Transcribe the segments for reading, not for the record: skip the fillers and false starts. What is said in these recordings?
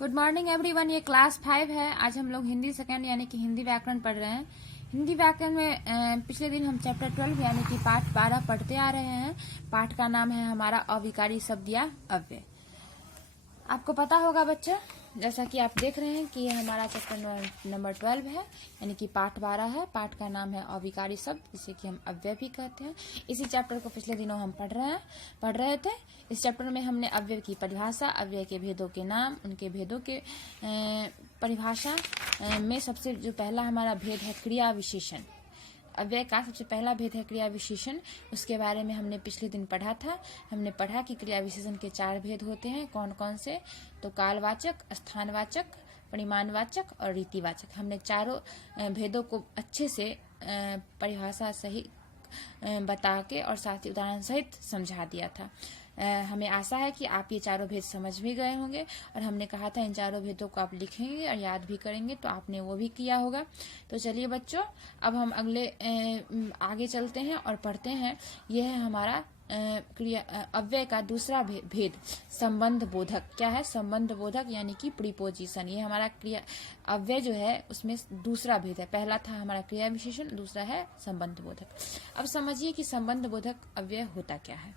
Good morning everyone. ये class 5 है। आज हम लोग हिंदी सेकंड यानी कि हिंदी व्याकरण पढ़ रहे हैं। हिंदी व्याकरण में पिछले दिन हम चैप्टर 12 यानी कि पाठ 12 पढ़ते आ रहे हैं। पाठ का नाम है हमारा अविकारी शब्द या अव्यय। आपको पता होगा बच्चे, जैसा कि आप देख रहे हैं कि ये हमारा चैप्टर नंबर 12 है यानी कि पाठ 12 है। पाठ का नाम है अविकारी शब्द, जिसे कि हम अव्यय भी कहते हैं। इसी चैप्टर को पिछले दिनों हम पढ़ रहे थे। इस चैप्टर में हमने अव्यय की परिभाषा, अव्यय के भेदों के नाम, उनके भेदों के परिभाषा में सबसे जो पहला हमारा भेद है क्रिया विशेषण। अव्यय का सबसे पहला भेद है क्रिया विशेषण। उसके बारे में हमने पिछले दिन पढ़ा था। हमने पढ़ा कि क्रिया विशेषण के 4 भेद होते हैं। कौन कौन से? तो कालवाचक, स्थानवाचक, परिमाणवाचक और रीतिवाचक। हमने चारों भेदों को अच्छे से परिभाषा सही बता के और साथ ही उदाहरण सहित समझा दिया था। हमें आशा है कि आप ये चारों भेद समझ भी गए होंगे। और हमने कहा था इन चारों भेदों को आप लिखेंगे और याद भी करेंगे, तो आपने वो भी किया होगा। तो चलिए बच्चों, अब हम आगे चलते हैं और पढ़ते हैं। यह है हमारा क्रिया अव्यय का दूसरा भेद, संबंध बोधक। क्या है? संबंध बोधक यानी कि प्रीपोजिशन। ये हमारा क्रिया अव्यय जो है उसमें दूसरा भेद है। पहला था हमारा क्रिया विशेषण, दूसरा है संबंध बोधक। अब समझिए कि संबंध बोधक अव्यय होता क्या है।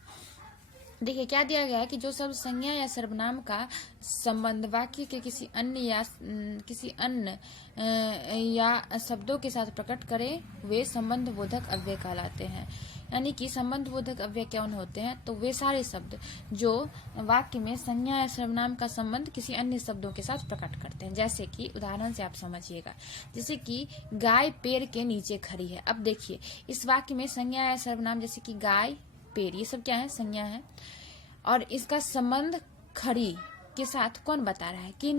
देखिए क्या दिया गया है कि जो शब्द संज्ञा या सर्वनाम का संबंध वाक्य के किसी अन्य या शब्दों के साथ प्रकट करे, वे संबंध बोधक अव्यय कहलाते हैं। यानी कि संबंध बोधक अव्यय कौन होते हैं? तो वे सारे शब्द जो वाक्य में संज्ञा या सर्वनाम का संबंध किसी अन्य शब्दों के साथ प्रकट करते हैं। जैसे कि उदाहरण से आप समझिएगा, जैसे कि गाय पेड़ के नीचे खड़ी है। अब देखिए इस वाक्य में संज्ञा या सर्वनाम जैसे कि गाय, पेड़, ये सब क्या है? संज्ञा है। और इसका संबंध खड़ी के साथ कौन बता रहा है? के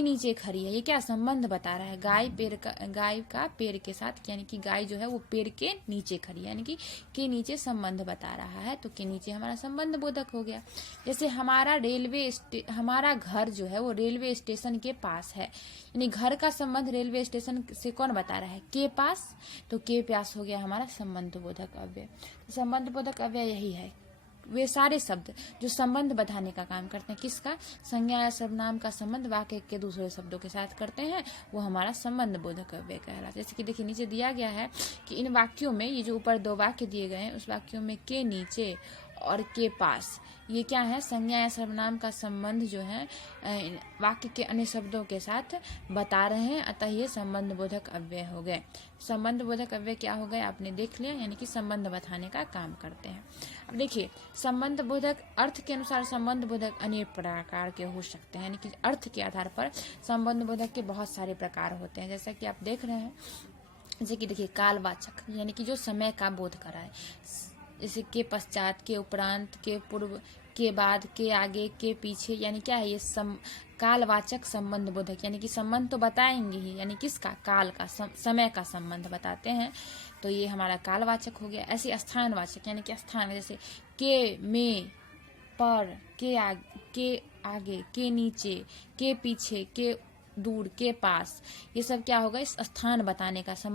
नीचे खड़ी है। ये क्या संबंध बता रहा है? गाय का पेड़ के साथ, यानी कि गाय जो है वो पेड़ के नीचे खड़ी है, यानी कि के नीचे संबंध बता रहा है। तो के नीचे हमारा संबंध बोधक हो गया। जैसे हमारा घर जो है वो रेलवे स्टेशन के पास है, यानी घर का संबंध रेलवे स्टेशन से कौन बता रहा है? के पास। तो के पास हो गया हमारा संबंध बोधक अव्यय। संबंध बोधक अव्यय यही है, वे सारे शब्द जो संबंध बताने का काम करते हैं। किसका? संज्ञा या सर्वनाम का संबंध वाक्य के दूसरे शब्दों के साथ करते हैं, वो हमारा संबंध बोधक अव्यय कहलाता है। जैसे कि देखिए नीचे दिया गया है कि इन वाक्यों में, ये जो ऊपर 2 वाक्य दिए गए हैं, उस वाक्यों में के नीचे और के पास, ये क्या है? संज्ञा या सर्वनाम का संबंध जो है वाक्य के अन्य शब्दों के साथ बता रहे हैं, अतः ये संबंध बोधक अव्यय हो गए। संबंध बोधक अव्यय क्या हो गए आपने देख लिया, यानी कि संबंध बताने का काम करते हैं। अब देखिए संबंध बोधक अर्थ के अनुसार संबंध बोधक अनेक प्रकार के हो सकते हैं, यानी कि अर्थ के आधार पर संबंध बोधक के बहुत सारे प्रकार होते हैं। जैसा कि आप देख रहे हैं, जैसे कि देखिए कालवाचक, यानी कि जो समय का बोध कराए, जैसे के पश्चात, के उपरांत, के पूर्व, के बाद, के आगे, के पीछे, यानी क्या है? ये कालवाचक संबंध बोधक, यानी कि संबंध तो बताएंगे ही, यानी किसका? काल का, समय का संबंध बताते हैं, तो ये हमारा कालवाचक हो गया। ऐसे स्थानवाचक, यानी कि स्थान, जैसे के में, पर, के आगे, के नीचे, के पीछे, के दूर, के पास, ये सब क्या होगा? इस स्थान बताने का संबंध